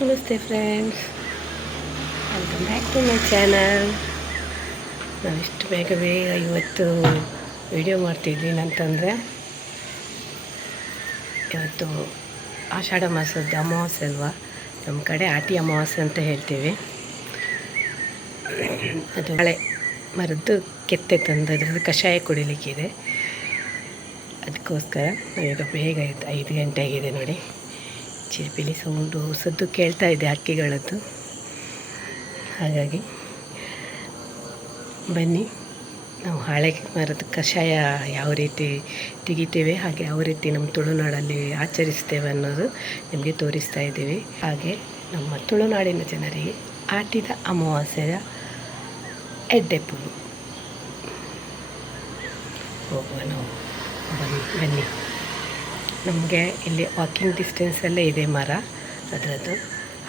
ನಮಸ್ತೆ friends, welcome back to my channel. ನಾವಿಷ್ಟು ಬೇಗ ಇವತ್ತು ವಿಡಿಯೋ ಮಾಡ್ತಿದ್ದೀನಿ ಅಂತಂದರೆ, ಇವತ್ತು ಆಷಾಢ ಮಾಸದ ಅಮಾವಾಸ್ಯೆ ಅಲ್ವಾ. ನಮ್ಮ ಕಡೆ ಆಟಿ ಅಮಾವಾಸ್ಯೆ ಅಂತ ಹೇಳ್ತೀವಿ. ಅದು ಹಳೆ ಮರದ್ದು ಕೆತ್ತೆ ತಂದು ಅದರಲ್ಲಿ ಕಷಾಯ ಕುಡಿಲಿಕ್ಕಿದೆ. ಅದಕ್ಕೋಸ್ಕರ ನಾವೀಗ ಬೇಗ 5 ಗಂಟೆ ಆಗಿದೆ ನೋಡಿ. ಚಿಲಿಪಿಲಿ ಸೌಂಡು ಸದ್ದು ಕೇಳ್ತಾ ಇದೆ ಹಕ್ಕಿಗಳದ್ದು. ಹಾಗಾಗಿ ಬನ್ನಿ, ನಾವು ಹಳೆ ಮರದ ಕಷಾಯ ಯಾವ ರೀತಿ ತೆಗಿತೇವೆ, ಹಾಗೆ ಯಾವ ರೀತಿ ನಮ್ಮ ತುಳುನಾಡಲ್ಲಿ ಆಚರಿಸ್ತೇವೆ ಅನ್ನೋದು ನಿಮಗೆ ತೋರಿಸ್ತಾ ಇದ್ದೀವಿ. ಹಾಗೆ ನಮ್ಮ ತುಳುನಾಡಿನ ಜನರಿಗೆ ಆಟಿದ ಅಮಾವಾಸ್ಯೆಯ ಎಡ್ಡೆಪ್ಪುಲು ಹೋಗುವ ನಾವು. ಬನ್ನಿ, ನಮಗೆ ಇಲ್ಲಿ ವಾಕಿಂಗ್ ಡಿಸ್ಟೆನ್ಸಲ್ಲೇ ಇದೆ ಮರ ಅದರದ್ದು.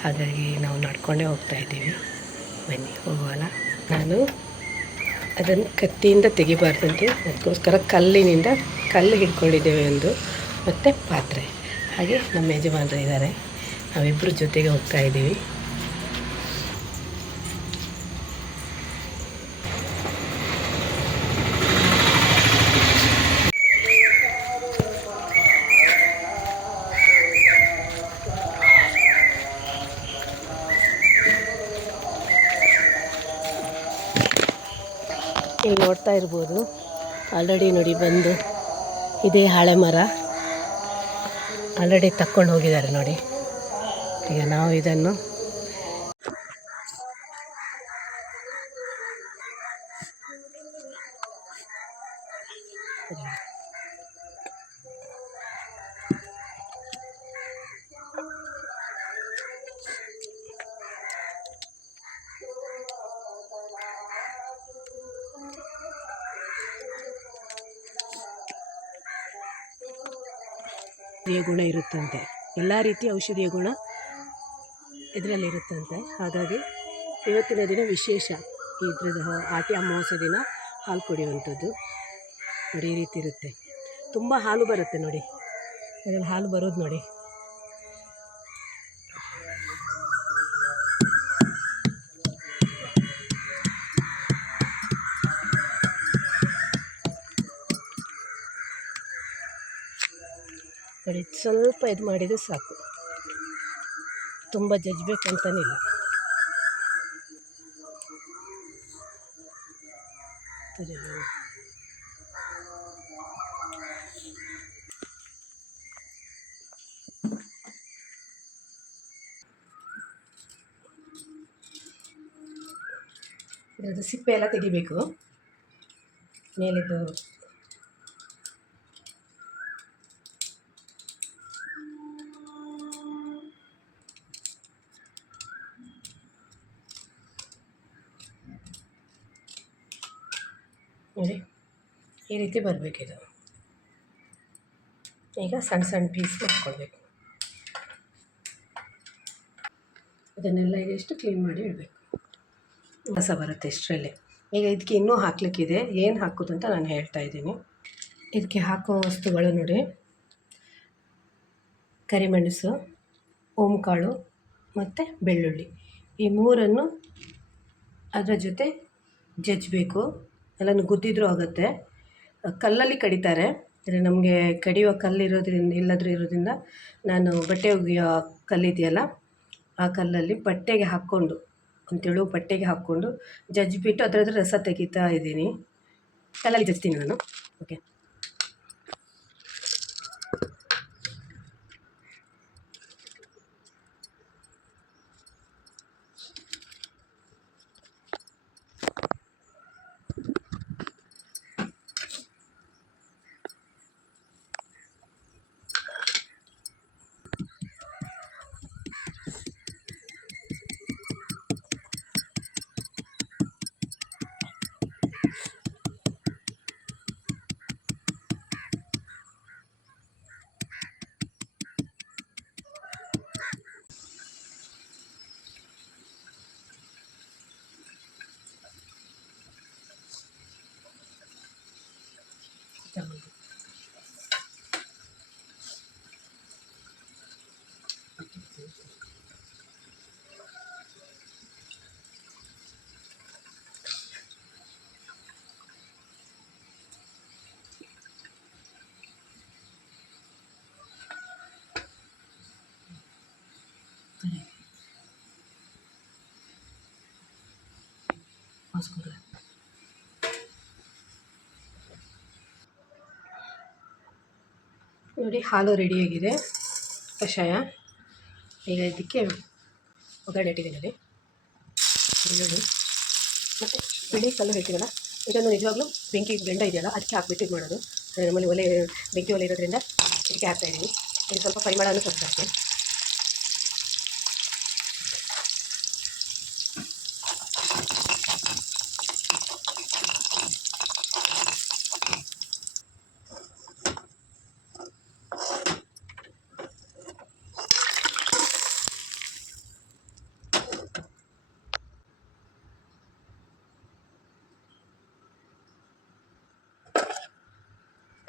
ಹಾಗಾಗಿ ನಾವು ನಡ್ಕೊಂಡೇ ಹೋಗ್ತಾಯಿದ್ದೀವಿ. ಬನ್ನಿ ಹೋಗುವಲ್ಲ. ನಾನು ಅದನ್ನು ಕತ್ತಿಯಿಂದ ತೆಗಿಬಾರ್ದಂತೆ, ಅದಕ್ಕೋಸ್ಕರ ಕಲ್ಲು ಹಿಡ್ಕೊಂಡಿದ್ದೇವೆ ಒಂದು, ಮತ್ತು ಪಾತ್ರೆ. ಹಾಗೆ ನಮ್ಮ ಯಜಮಾನರು ಇದ್ದಾರೆ, ನಾವಿಬ್ಬರು ಜೊತೆಗೆ ಹೋಗ್ತಾಯಿದ್ದೀವಿ. ಇಲ್ಲಿ ನೋಡ್ತಾ ಇರ್ಬೋದು, ಆಲ್ರೆಡಿ ನೋಡಿ ಬಂದು ಇದೇ ಹಳೆ ಮರ ಆಲ್ರೆಡಿ ತಕ್ಕೊಂಡು ಹೋಗಿದ್ದಾರೆ ನೋಡಿ. ಈಗ ನಾವು ಇದನ್ನು ಔಷಧೀಯ ಗುಣ ಇರುತ್ತಂತೆ, ಎಲ್ಲ ರೀತಿಯ ಔಷಧೀಯ ಗುಣ ಇದರಲ್ಲಿರುತ್ತಂತೆ. ಹಾಗಾಗಿ ಇವತ್ತಿನ ದಿನ ವಿಶೇಷ, ಇದ್ರದ್ದು ಆಟಿ ಅಮಾವಾಸ್ಯೆ ದಿನ ಹಾಲು ಕುಡಿಯುವಂಥದ್ದು ನೋಡಿ. ಈ ರೀತಿ ಇರುತ್ತೆ, ತುಂಬ ಹಾಲು ಬರುತ್ತೆ ನೋಡಿ, ಅದರಲ್ಲಿ ಹಾಲು ಬರೋದು ನೋಡಿ. ನೋಡಿ, ಸ್ವಲ್ಪ ಇದು ಮಾಡಿದರೆ ಸಾಕು, ತುಂಬ ಜಜ್ಬೇಕಂತನಿಲ್ಲ. ಇದರದ್ದು ಸಿಪ್ಪೆ ಎಲ್ಲ ತೆಗಿಬೇಕು, ಮೇಲಿದ್ದು ನೋಡಿ. ಈ ರೀತಿ ಬರಬೇಕಿದು. ಈಗ ಸಣ್ಣ ಸಣ್ಣ ಪೀಸ್ ಮಾಡ್ಕೊಳ್ಬೇಕು. ಅದನ್ನೆಲ್ಲ ಈಗ ಎಷ್ಟು ಕ್ಲೀನ್ ಮಾಡಿ ಇಡಬೇಕು, ಕಸ ಬರುತ್ತೆ ಇಷ್ಟರಲ್ಲೇ. ಈಗ ಇದಕ್ಕೆ ಇನ್ನೂ ಹಾಕಲಿಕ್ಕಿದೆ, ಏನು ಹಾಕೋದು ಅಂತ ನಾನು ಹೇಳ್ತಾ ಇದ್ದೀನಿ. ಇದಕ್ಕೆ ಹಾಕೋ ವಸ್ತುಗಳು ನೋಡಿ, ಕರಿಮೆಣಸು, ಓಂಕಾಳು ಮತ್ತು ಬೆಳ್ಳುಳ್ಳಿ, ಈ ಮೂರನ್ನು ಅದರ ಜೊತೆ ಜಜ್ಜಬೇಕು. ಎಲ್ಲನೂ ಗುದ್ದಿದ್ರೂ ಆಗುತ್ತೆ. ಕಲ್ಲಲ್ಲಿ ಕಡಿತಾರೆ, ಅಂದರೆ ನಮಗೆ ಕಡಿಯುವ ಇರೋದ್ರಿಂದ ನಾನು ಬಟ್ಟೆ ಒಗೆಯೋ ಕಲ್ಲಿದೆಯಲ್ಲ, ಆ ಕಲ್ಲಲ್ಲಿ ಬಟ್ಟೆಗೆ ಹಾಕ್ಕೊಂಡು, ಒಂದು ತೆಳು ಬಟ್ಟೆಗೆ ಹಾಕ್ಕೊಂಡು ಜಜ್ಜಿಬಿಟ್ಟು ಅದರದ್ದು ರಸ ತೆಗಿತಾ ಇದ್ದೀನಿ. ಕಲ್ಲಲ್ಲಿ ಜಜ್ತೀನಿ ನಾನು. ಓಕೆ, ಹಾಸ್ಕೊಡ್ರೆ ನೋಡಿ, ಹಾಲು ರೆಡಿಯಾಗಿದೆ ಕಷಾಯ. ಈಗ ಇದಕ್ಕೆ ಒಗ್ಗರಣೆ ಇಟ್ಟಿದ್ದೀನಿ ನೋಡಿ, ಬೆಳ್ಳುಳ್ಳಿ ಮತ್ತು ಬಿಳಿ ಕಲ್ಲು ಹೇಳ್ತೀವಲ್ಲ, ಇದನ್ನು ನಿಜವಾಗ್ಲೂ ಬೆಂಕಿ ಗಂಡ ಇದೆಯಲ್ಲ ಅದಕ್ಕೆ ಹಾಕ್ಬಿಟ್ಟು ಇದು ಮಾಡೋದು. ನಮ್ಮಲ್ಲಿ ಬೆಂಕಿ ಒಲೆ ಇರೋದ್ರಿಂದ ಇದಕ್ಕೆ ಹಾಕ್ತಾಯಿದ್ದೀನಿ. ಇದು ಸ್ವಲ್ಪ ಪರಿಮಳನೂ ಸ್ವಲ್ಪ ಜಾಸ್ತಿ.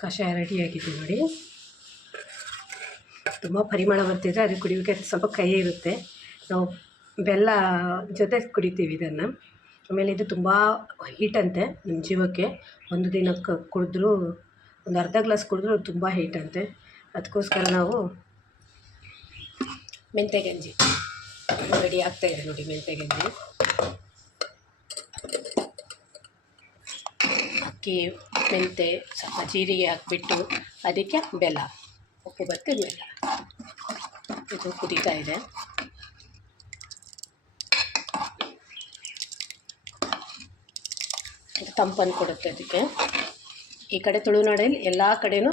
ಕಷಾಯ ರೆಡಿಯಾಗಿದೆ ನೋಡಿ. ತುಂಬ ಪರಿಮಳ ಬರ್ತಿದ್ರೆ ಅದು ಕುಡಿಯೋಕ್ಕೆ ಸ್ವಲ್ಪ ಕಹಿ ಇರುತ್ತೆ. ನಾವು ಬೆಲ್ಲ ಜೊತೆ ಕುಡಿತೀವಿ ಇದನ್ನು. ಆಮೇಲೆ ಇದು ತುಂಬ ಹೀಟಂತೆ ನಮ್ಮ ಜೀವಕ್ಕೆ. ಒಂದು ದಿನಕ್ಕೆ ಕುಡಿದ್ರೂ, ಒಂದು ಅರ್ಧ ಗ್ಲಾಸ್ ಕುಡಿದ್ರೂ ತುಂಬ ಹೀಟಂತೆ. ಅದಕ್ಕೋಸ್ಕರ ನಾವು ಮೆಂತ್ಯ ಗಂಜಿ ರೆಡಿ ಆಗ್ತಾಯಿದೆ ನೋಡಿ. ಮೆಂತ್ಯ ಗಂಜಿ ಅಕ್ಕಿ, ಮೆಂತೆ, ಸ್ವಲ್ಪ ಜೀರಿಗೆ ಹಾಕ್ಬಿಟ್ಟು ಅದಕ್ಕೆ ಬೆಲ್ಲ, ಉಪ್ಪು ಬತ್ತಿ ಬೆಲ್ಲ, ಇದು ಕುದೀತಾ ಇದೆ. ಇದು ತಂಪನ್ನು ಕೊಡುತ್ತೆ ಅದಕ್ಕೆ. ಈ ಕಡೆ ತುಳುನಾಡಲ್ಲಿ ಎಲ್ಲ ಕಡೆಯೂ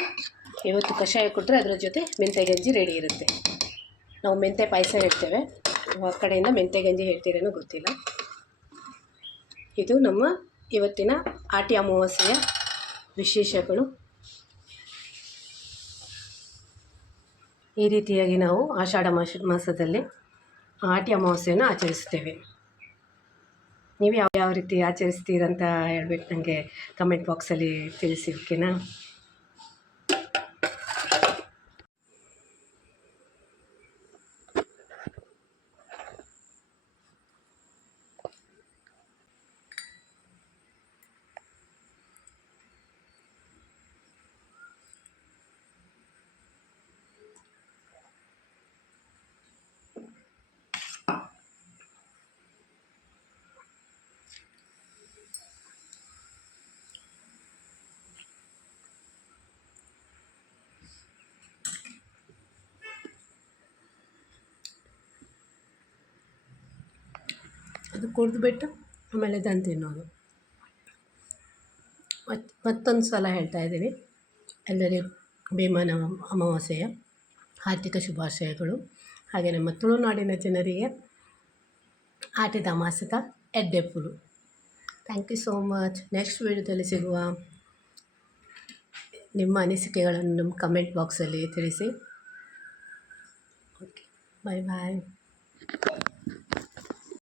ಇವತ್ತು ಕಷಾಯ ಕೊಟ್ಟರೆ ಅದರ ಜೊತೆ ಮೆಂತ್ಯ ಗಂಜಿ ರೆಡಿ ಇರುತ್ತೆ. ನಾವು ಮೆಂತ್ಯ ಪಾಯಸ ಹೇಳ್ತೇವೆ, ಆ ಕಡೆಯಿಂದ ಮೆಂತ್ಯ ಗಂಜಿ ಹೇಳ್ತೀರೇನೋ ಗೊತ್ತಿಲ್ಲ. ಇದು ನಮ್ಮ ಇವತ್ತಿನ ಆಟಿ ಅಮಾವಾಸ್ಯೆಯ ವಿಶೇಷಗಳು. ಈ ರೀತಿಯಾಗಿ ನಾವು ಆಷಾಢ ಮಾಸದಲ್ಲಿ ಆಟಿ ಅಮಾವಾಸ್ಯೆಯನ್ನು ಆಚರಿಸ್ತೇವೆ. ನೀವು ಯಾವ ರೀತಿ ಆಚರಿಸ್ತೀರಂತ ಹೇಳ್ಬೇಕು, ನನಗೆ ಕಮೆಂಟ್ ಬಾಕ್ಸಲ್ಲಿ ತಿಳಿಸಿ, ಓಕೆನಾ? ಅದು ಕುಡಿದ್ಬಿಟ್ಟು ಆಮೇಲೆ ಇದನ್ನು ತಿನ್ನೋದು. ಮತ್ತೊಂದು ಸಲ ಹೇಳ್ತಾ ಇದ್ದೀನಿ, ಎಲ್ಲರಿಗೂ ಭೀಮನ ಅಮಾವಾಸ್ಯೆಯ ಹಾರ್ದಿಕ ಶುಭಾಶಯಗಳು. ಹಾಗೆ ನಮ್ಮ ತುಳುನಾಡಿನ ಜನರಿಗೆ ಆಟಿದ ಅಮಾವಾಸ್ಯದ ಎಡ್ಡೆಪ್ಪುಲು. Thank you so much. Next ವೀಡಿಯೋದಲ್ಲಿ ಸಿಗುವ. ನಿಮ್ಮ ಅನಿಸಿಕೆಗಳನ್ನು ನಮ್ಮ ಕಮೆಂಟ್ ಬಾಕ್ಸಲ್ಲಿ ತಿಳಿಸಿ. ಓಕೆ, ಬಾಯ್ ಬಾಯ್.